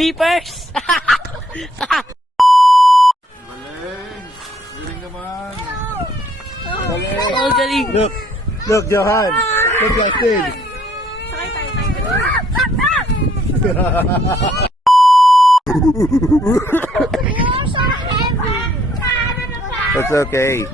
Slippers! Galing. Galing naman. Oh, galing. Look, Johan. Look, Justin. That's okay.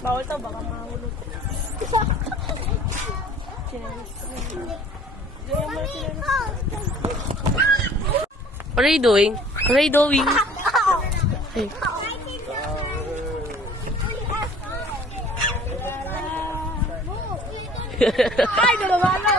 Bawal to, baka mahulog. What are you doing? What are you doing? Hey. Ay, nalawala!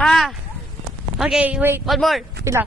Ha! Okay, wait, one more. Wait lang.